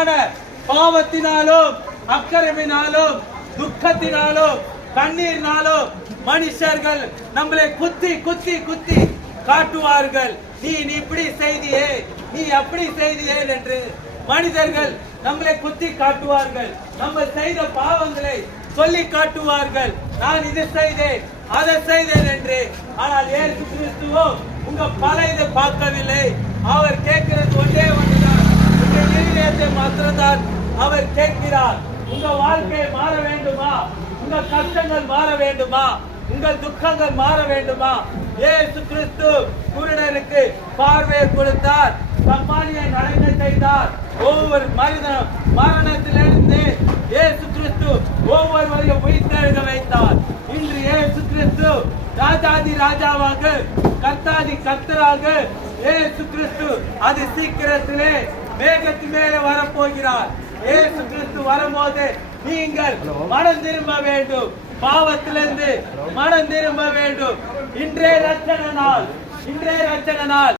விதமான பாவத்தினாலும் அக்கிரமினாலும் துக்கத்தினாலும் கண்ணீர்னாலும் மனுஷர்கள் நம்மளை குத்தி குத்தி குத்தி காட்டுவார்கள். நீ இப்படி செய்தியே, நீ அப்படி செய்தியே என்று மனிதர்கள் நம்மளை குத்தி காட்டுவார்கள். நம்ம செய்த பாவங்களை சொல்லி காட்டுவார்கள். நான் இது செய்தேன், அதை செய்தேன் என்று. ஆனால் இயேசு கிறிஸ்துவோ உங்க பழையதை பார்க்கவில்லை. அவர் கேட்கிறது ஒன்றே ஒன்றுதான், உங்க இருதயத்தை மாத்திரம்தான் அவர் கேட்கிறார். உங்க வாழ்க்கை மாற வேண்டுமா? உங்க கஷ்டங்கள் மாற வேண்டுமா? உங்கள் துக்கங்கள் மாற வேண்டுமா? இயேசு கிறிஸ்து குருடனுக்கு பார்வையை கொடுத்தார், சப்பானியை நடக்க செய்தார். ஒவ்வொரு மனிதனும் மரணத்திலிருந்து இயேசு கிறிஸ்து ஒவ்வொருவரையும் உயிர்த்தெழுத வைத்தார். இன்று இயேசு கிறிஸ்து ராஜாதி ராஜாவாக, கர்த்தாதி கர்த்தராக இயேசு கிறிஸ்து அது சீக்கிரத்திலே மேகத்து மேலே வரப்போகிறார். இயேசு கிறிஸ்து வரும்போது நீங்கள் மனம் திரும்ப வேண்டும், பாவத்திலிருந்து மனம் திரும்ப வேண்டும். இன்றே ரட்சண நாள், இன்றே ரட்சண நாள்.